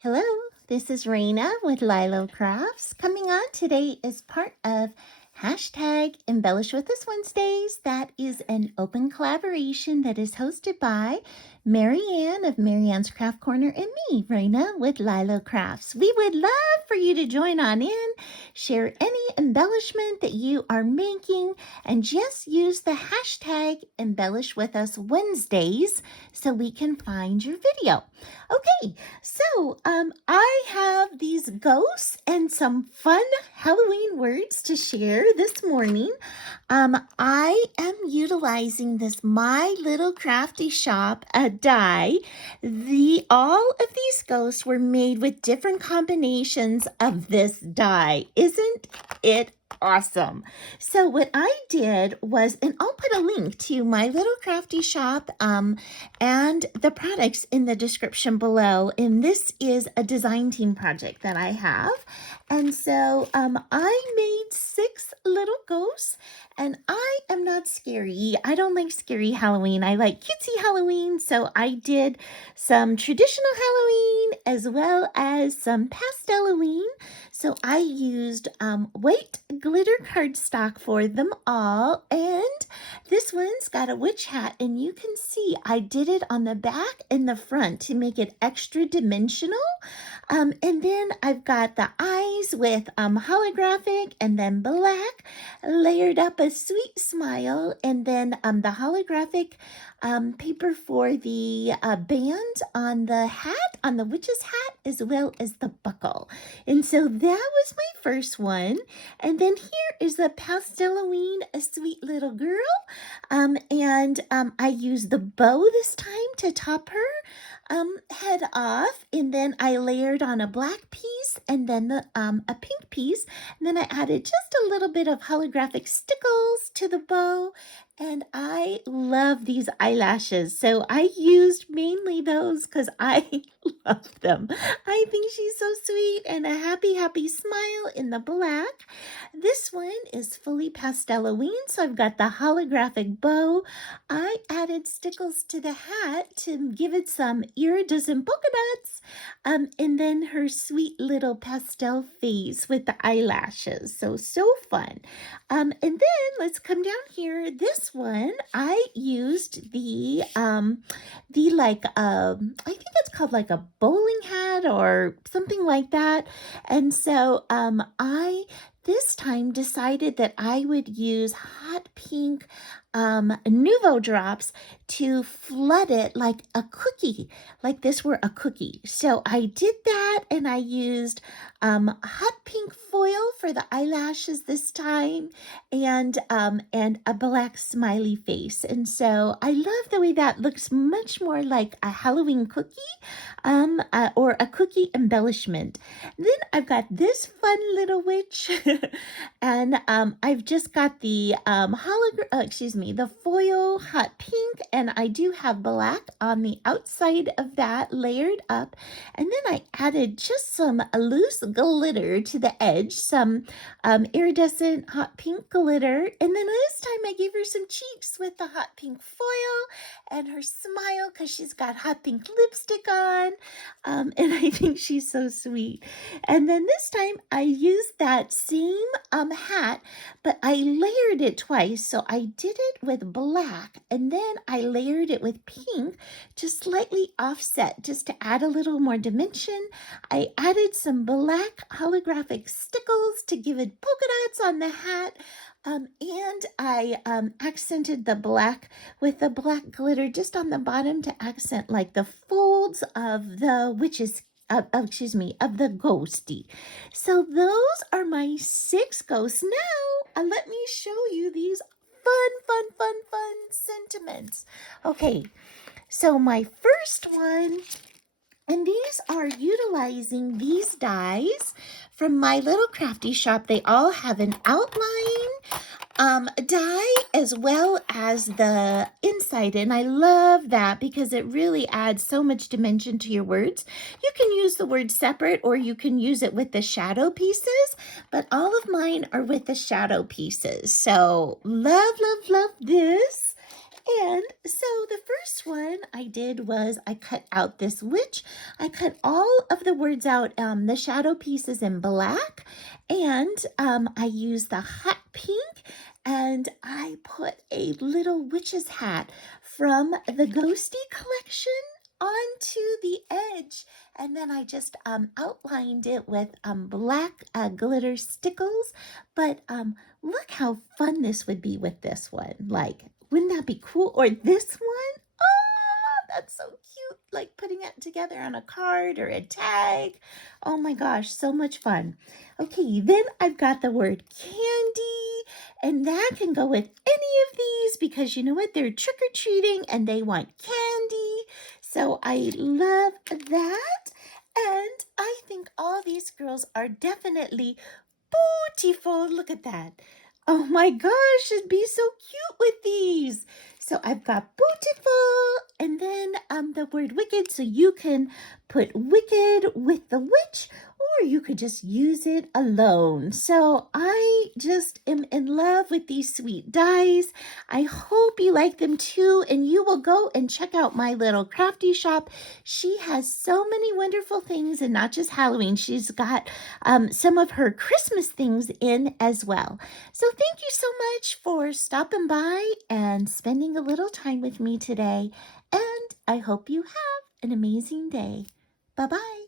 Hello, this is Rana with LYLO Crafts. Coming on today is part of hashtag Embellish With Us Wednesdays. That is an open collaboration that is hosted by Marianne of Marianne's Craft Corner and me, Rana with LYLO Crafts. We would love for you to join on in, share any embellishment that you are making, and just use the hashtag Embellish With Us Wednesdays so we can find your video. Okay, so I have these ghosts and some fun Halloween words to share this morning. I am utilizing this My Little Crafty Shop die. All of these ghosts were made with different combinations of this die. Isn't it awesome? So what I did was, and I'll put a link to My Little Crafty Shop and the products in the description below. And this is a design team project that I have. And so I made 6 little ghosts, and I am not scary. I don't like scary Halloween. I like cutesy Halloween. So I did some traditional Halloween as well as some pastel Halloween. So I used white glitter cardstock for them all. And this one's got a witch hat, and you can see I did it on the back and the front to make it extra dimensional. And then I've got the eyes with holographic and then black, layered up a sweet smile, and then the holographic paper for the band on the hat, on the witch's hat, as well as the buckle. And so that was my first one. And then here is the Pastelloween, a sweet little girl. And I used the bow this time to top her head off, and then I layered on a black piece and then a pink piece, and then I added just a little bit of holographic stickles to the bow. And I love these eyelashes, so I used mainly those because I love them. I think she's so sweet, and a happy smile in the black. This one is fully Pastelloween, so I've got the holographic bow. I added stickles to the hat to give it some iridescent polka dots, and then her sweet little pastel face with the eyelashes. So fun. And then let's come down here. This one I used the like I think it's called like a bowling hat or something like that. And so I this time decided that I would use hot pink Nuvo drops to flood it like a cookie, like this were a cookie. So I did that, and I used hot pink foil for the eyelashes this time, and a black smiley face. And so I love the way that looks much more like a Halloween cookie or a cookie embellishment. Then I've got this fun little witch and I've just got the the foil hot pink, and I do have black on the outside of that layered up. And then I added just some loose glitter to the edge, some iridescent hot pink glitter. And then this time I gave her some cheeks with the hot pink foil and her smile because she's got hot pink lipstick on. And I think she's so sweet. And then this time I used that same hat, but I layered it twice. So I did it with black, and then I layered it with pink, just slightly offset, just to add a little more dimension. I added some black holographic stickles to give it polka dots on the hat. And I accented the black with the black glitter just on the bottom to accent like the folds of the witch's of the ghosty. So those are my 6 ghosts. Now let me show you these fun sentiments. Okay, so my first one, and these are utilizing these dies from My Little Crafty Shop. They all have an outline die as well as the inside, and I love that because it really adds so much dimension to your words. You can use the word separate, or you can use it with the shadow pieces, but all of mine are with the shadow pieces. So love this. And so the first one I did was I cut out this witch. I cut all of the words out, the shadow pieces in black, and I used the hot pink, and I put a little witch's hat from the Ghosty collection onto the edge, and then I just outlined it with black glitter stickles. But look how fun this would be with this one. Like, wouldn't that be cool? Or this one? Oh, that's so cute. Like putting it together on a card or a tag. Oh my gosh, so much fun. Okay, then I've got the word candy, and that can go with any of these because you know what? They're trick-or-treating and they want candy. So I love that. And I think all these girls are definitely beautiful. Look at that. Oh my gosh, it'd be so cute with these. So I've got beautiful and then the word wicked. So you can put wicked with the witch or you could just use it alone. So I just am in love with these sweet dies. I hope you like them too. And you will go and check out My Little Crafty Shop. She has so many wonderful things and not just Halloween. She's got some of her Christmas things in as well. So thank you so much for stopping by and spending a little time with me today. And I hope you have an amazing day. Bye-bye.